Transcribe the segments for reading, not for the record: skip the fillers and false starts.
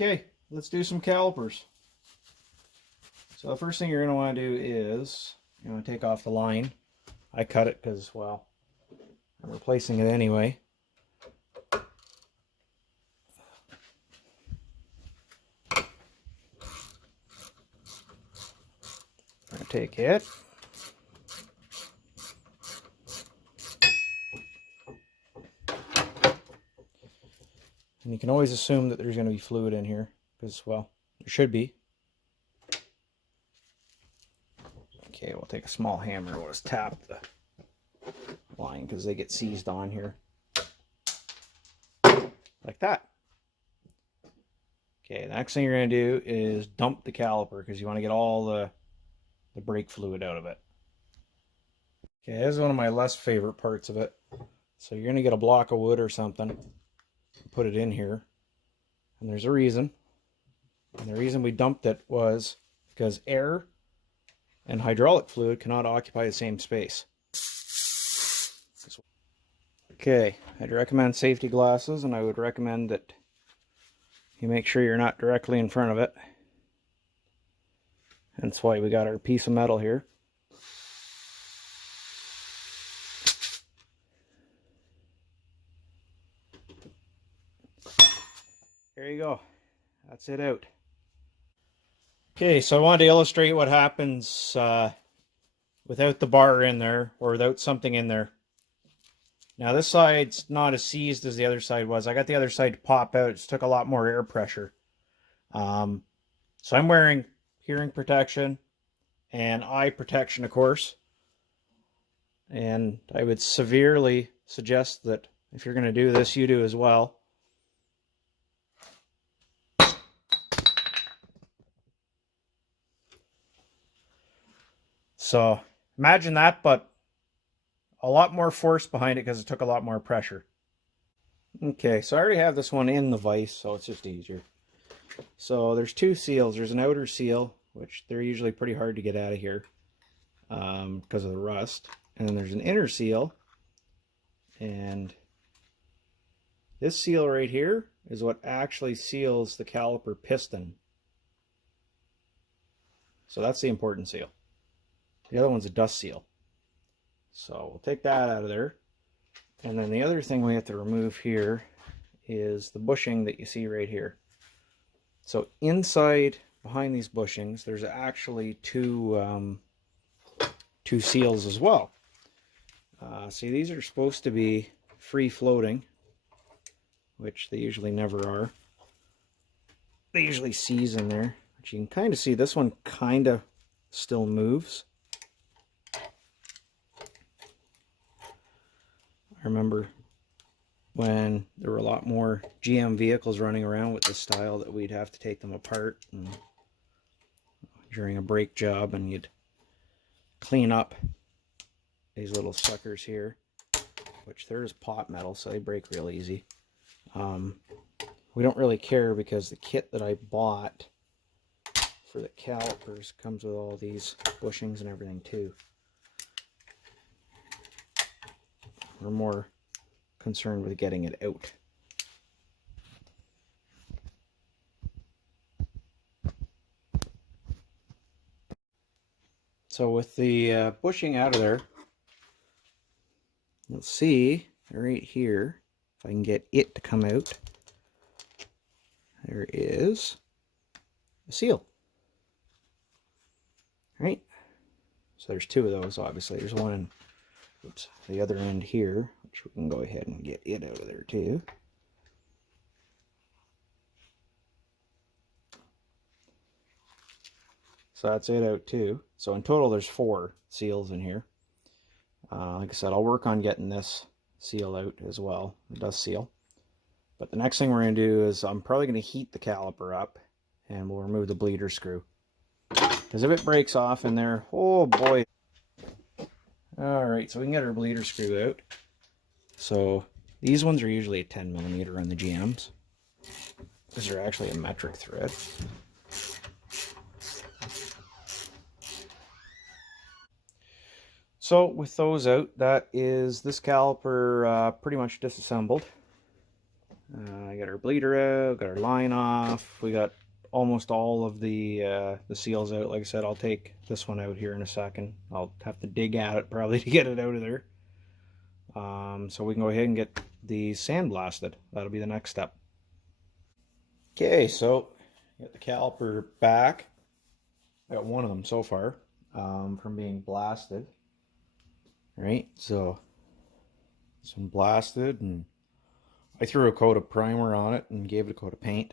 Okay, let's do some calipers. So the first thing you're going to want to do is you want to take off the line. I cut it because, well, I'm replacing it anyway. I'm going to take it. And you can always assume that there's going to be fluid in here because, well, there should be. Okay, we'll take a small hammer. We'll just tap the line because they get seized on here. Like that. Okay, the next thing you're going to do is dump the caliper because you want to get all the brake fluid out of it. Okay, this is one of my less favorite parts of it. So you're going to get a block of wood or something, put it in here, and there's a reason. And the reason we dumped it was because air and hydraulic fluid cannot occupy the same space. Okay, I'd recommend safety glasses, and I would recommend that you make sure you're not directly in front of it. That's why we got our piece of metal here. There you go. That's it out. Okay, so I wanted to illustrate what happens without the bar in there, or without something in there. Now this side's not as seized as the other side was. I got the other side to pop out. It just took a lot more air pressure. So I'm wearing hearing protection and eye protection, of course. And I would severely suggest that if you're going to do this, you do as well. So imagine that, but a lot more force behind it because it took a lot more pressure. Okay, so I already have this one in the vise, so it's just easier. So there's two seals. There's an outer seal, which they're usually pretty hard to get out of here because of the rust. And then there's an inner seal. And this seal right here is what actually seals the caliper piston. So that's the important seal. The other one's a dust seal. So we'll take that out of there. And then the other thing we have to remove here is the bushing that you see right here. So inside, behind these bushings, there's actually two seals as well. See, these are supposed to be free floating, which they usually never are. They usually seize in there, but you can kind of see this one kind of still moves. I remember when there were a lot more GM vehicles running around with this style that we'd have to take them apart and during a brake job, and you'd clean up these little suckers here, which there's pot metal, so they break real easy. We don't really care because the kit that I bought for the calipers comes with all these bushings and everything too. We're more concerned with getting it out. So with the bushing out of there, you'll see right here, if I can get it to come out, there is a seal. Right? So there's two of those, obviously. There's one in the other end here, which we can go ahead and get it out of there too. So that's it out too. So in total there's 4 seals in here. Like I said, I'll work on getting this seal out as well, the dust seal. But the next thing we're going to do is I'm probably going to heat the caliper up and we'll remove the bleeder screw. Because if it breaks off in there, oh boy. Alright, so we can get our bleeder screw out. So these ones are usually a 10mm on the GMs. These are actually a metric thread. So with those out, that is this caliper pretty much disassembled. I got got our bleeder out, got our line off. We got almost all of the seals out. Like I said, I'll take this one out here in a second. I'll have to dig at it probably to get it out of there. So we can go ahead and get the sandblasted. That'll be the next step. Okay, so got the caliper back. I got one of them so far from being blasted. Right, so it's been blasted, and I threw a coat of primer on it and gave it a coat of paint.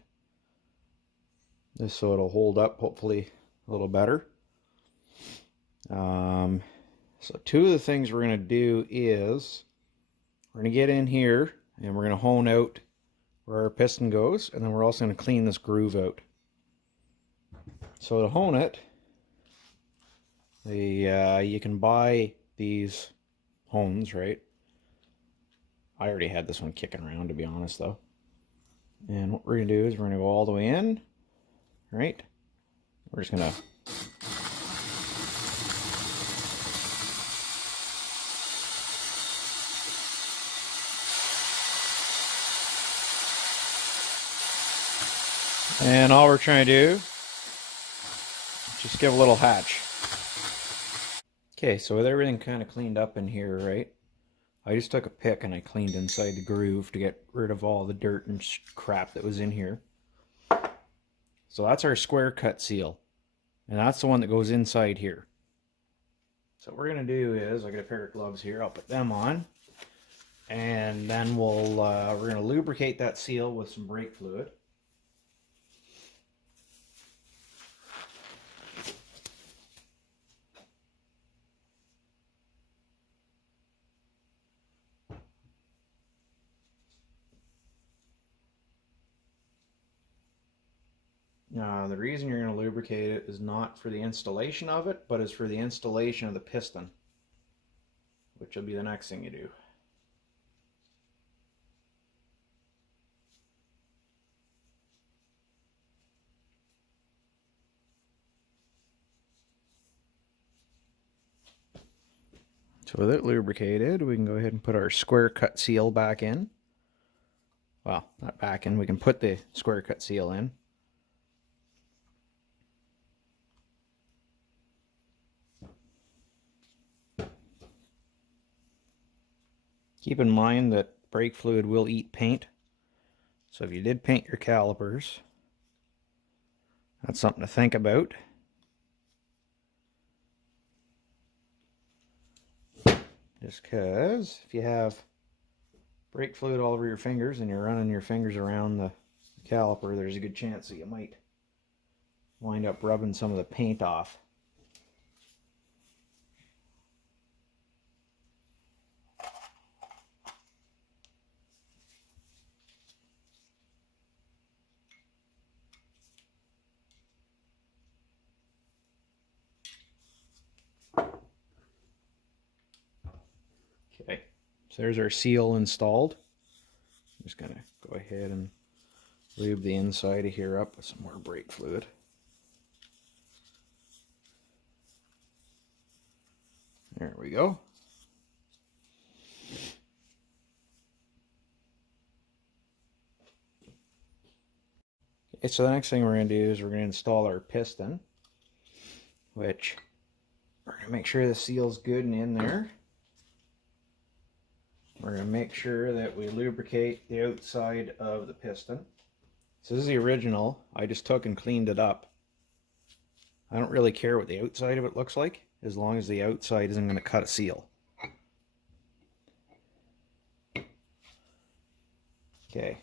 Just so it'll hold up hopefully a little better. So two of the things we're going to do is we're going to get in here and we're going to hone out where our piston goes, and then we're also going to clean this groove out. So to hone it, you can buy these hones, right? I already had this one kicking around, to be honest, though. And what we're going to do is we're going to go all the way in, right? We're just going to and all we're trying to do is just give a little hatch. Okay, so with everything kind of cleaned up in here, right? I just took a pick and I cleaned inside the groove to get rid of all the dirt and crap that was in here. So that's our square cut seal. And that's the one that goes inside here. So what we're going to do is, I got a pair of gloves here, I'll put them on. And then we're going to lubricate that seal with some brake fluid. Now, the reason you're going to lubricate it is not for the installation of it, but is for the installation of the piston, which will be the next thing you do. So with it lubricated, we can go ahead and put our square cut seal back in. Well, not back in, we can put the square cut seal in. Keep in mind that brake fluid will eat paint. So if you did paint your calipers, that's something to think about. Just because if you have brake fluid all over your fingers and you're running your fingers around the caliper, there's a good chance that you might wind up rubbing some of the paint off. Okay, so there's our seal installed. I'm just going to go ahead and lube the inside of here up with some more brake fluid. There we go. Okay, so the next thing we're going to do is we're going to install our piston, which we're going to make sure the seal's good and in there. We're going to make sure that we lubricate the outside of the piston. So this is the original. I just took and cleaned it up. I don't really care what the outside of it looks like, as long as the outside isn't going to cut a seal. Okay.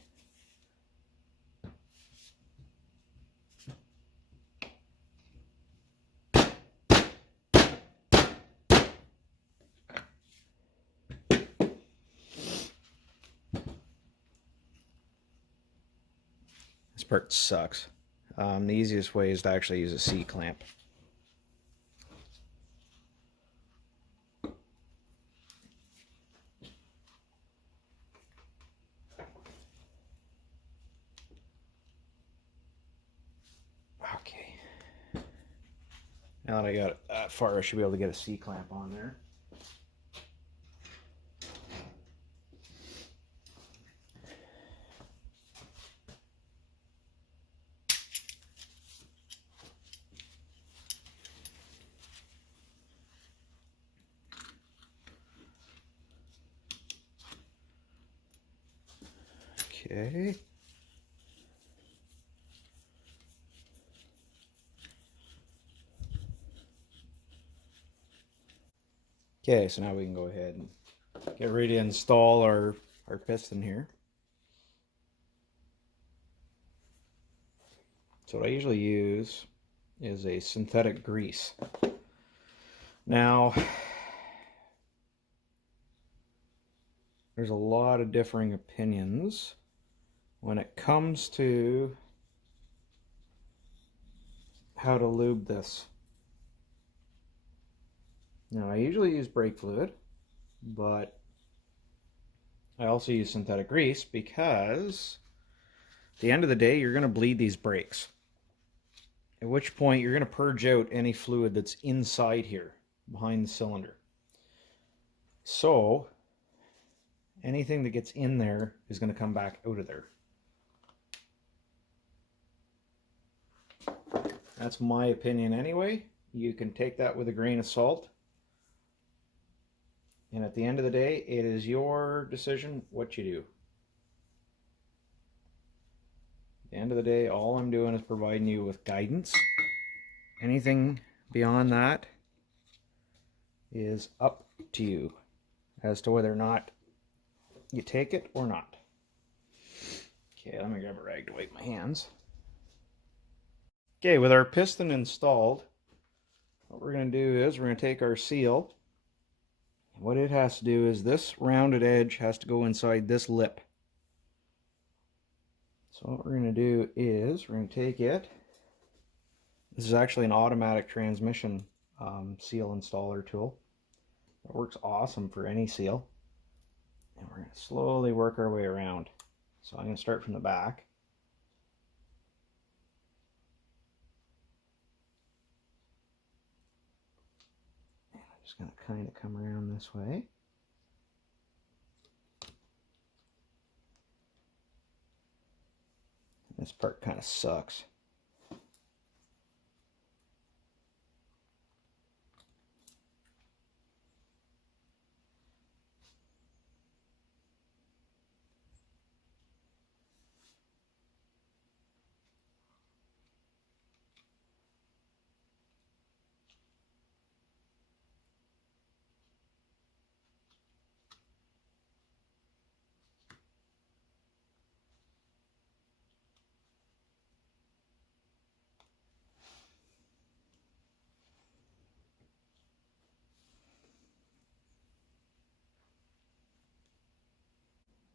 This part sucks. The easiest way is to actually use a C-clamp. Okay. Now that I got it that far, I should be able to get a C-clamp on there. Okay. Okay, so now we can go ahead and get ready to install our piston here. So what I usually use is a synthetic grease. Now, there's a lot of differing opinions when it comes to how to lube this. Now, I usually use brake fluid, but I also use synthetic grease because at the end of the day, you're going to bleed these brakes. At which point, you're going to purge out any fluid that's inside here, behind the cylinder. So, anything that gets in there is going to come back out of there. That's my opinion anyway. You can take that with a grain of salt. And at the end of the day, it is your decision what you do. At the end of the day, all I'm doing is providing you with guidance. Anything beyond that is up to you as to whether or not you take it or not. Okay, let me grab a rag to wipe my hands. Okay, with our piston installed, what we're going to do is we're going to take our seal. What it has to do is this rounded edge has to go inside this lip. So what we're going to do is we're going to take it. This is actually an automatic transmission seal installer tool. It works awesome for any seal. And we're going to slowly work our way around. So I'm going to start from the back. And I'm just going to kind of come around this way. This part kind of sucks.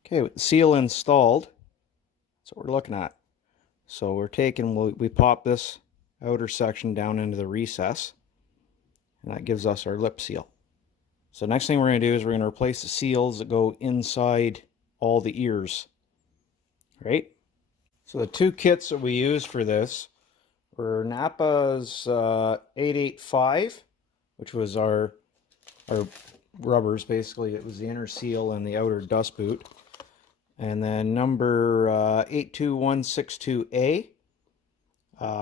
Okay, with the seal installed, that's what we're looking at. So we're taking, we pop this outer section down into the recess, and that gives us our lip seal. So next thing we're going to do is we're going to replace the seals that go inside all the ears. Right? So the two kits that we use for this were Napa's 885, which was our rubbers, basically. It was the inner seal and the outer dust boot. And then number 82162A,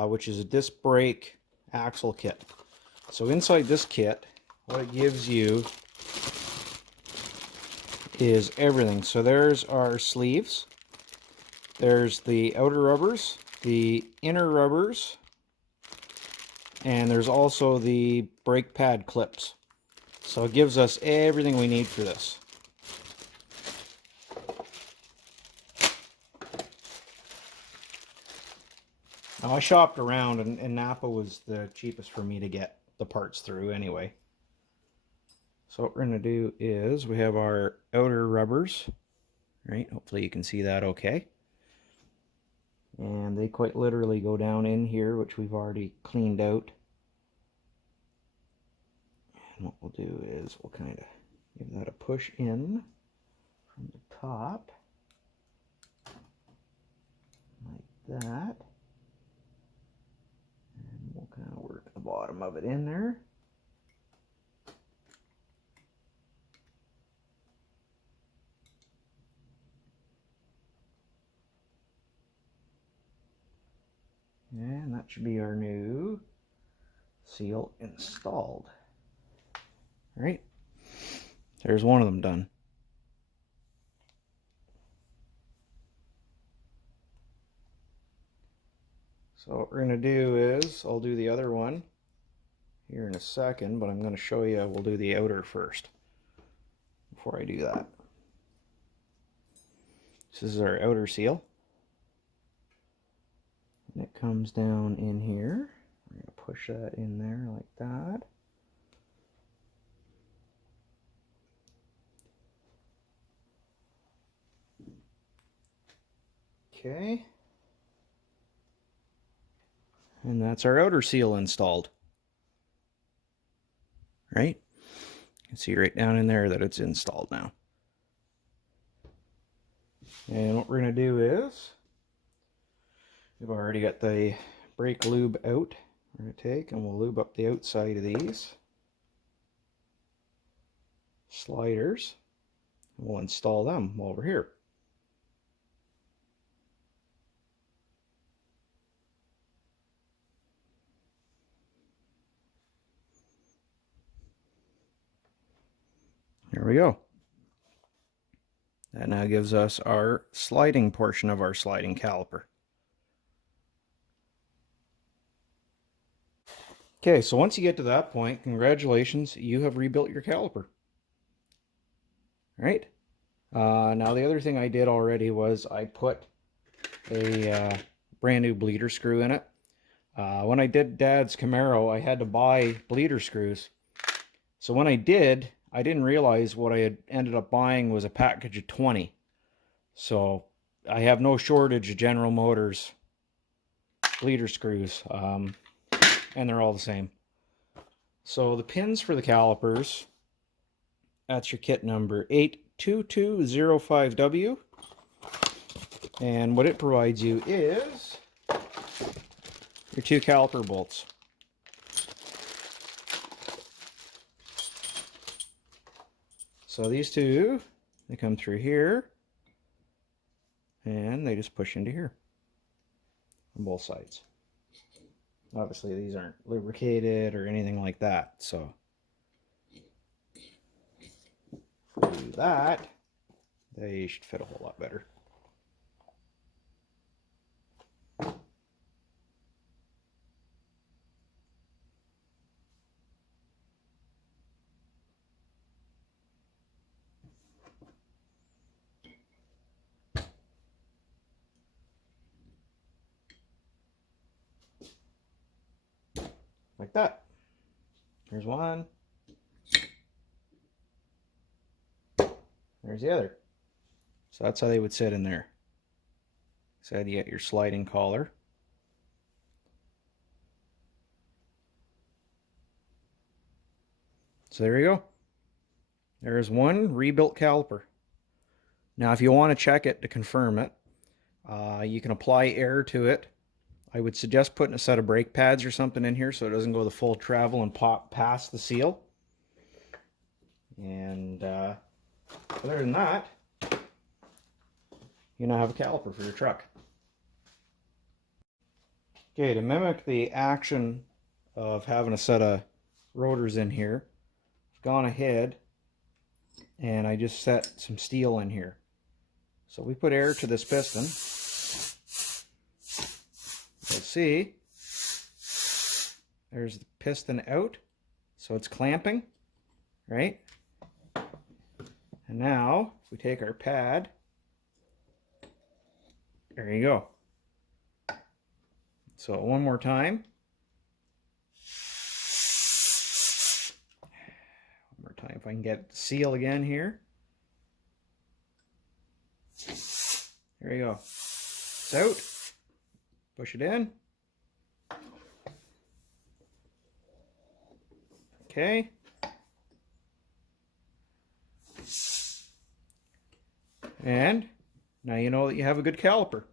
which is a disc brake axle kit. So inside this kit, what it gives you is everything. So there's our sleeves. There's the outer rubbers, the inner rubbers, and there's also the brake pad clips. So it gives us everything we need for this. Now I shopped around and Napa was the cheapest for me to get the parts through anyway. So what we're going to do is we have our outer rubbers, right? Hopefully you can see that okay. And they quite literally go down in here, which we've already cleaned out. And what we'll do is we'll kind of give that a push in from the top, like that. And we'll kind of work the bottom of it in there. And that should be our new seal installed. All right, there's one of them done. So what we're going to do is, I'll do the other one here in a second, but I'm going to show you, we'll do the outer first before I do that. This is our outer seal. And it comes down in here. We're going to push that in there like that. Okay. And that's our outer seal installed. Right? You can see right down in there that it's installed now. And what we're going to do is, we've already got the brake lube out. We're going to take and we'll lube up the outside of these sliders. And we'll install them while we're here. There we go. That now gives us our sliding portion of our sliding caliper. Okay, so once you get to that point, congratulations, you have rebuilt your caliper. Right? Now the other thing I did already was I put a brand new bleeder screw in it. When I did Dad's Camaro, I had to buy bleeder screws. So when I did, I didn't realize what I had ended up buying was a package of 20. So I have no shortage of General Motors bleeder screws, and they're all the same. So the pins for the calipers, that's your kit number 82205W. And what it provides you is your 2 caliper bolts. So these 2, they come through here, and they just push into here on both sides. Obviously these aren't lubricated or anything like that, so do that, they should fit a whole lot better. Like that. Here's one. There's the other. So that's how they would sit in there. So you get your sliding collar. So there you go. There's one rebuilt caliper. Now if you want to check it to confirm it, you can apply air to it. I would suggest putting a set of brake pads or something in here so it doesn't go the full travel and pop past the seal. And other than that, you now have a caliper for your truck. Okay, to mimic the action of having a set of rotors in here, I've gone ahead and I just set some steel in here. So we put air to this piston. Let's see, there's the piston out, so it's clamping, right? And now, if we take our pad, there you go. So one more time. One more time, if I can get the seal again here. There you go. It's out. Push it in. Okay. And now you know that you have a good caliper.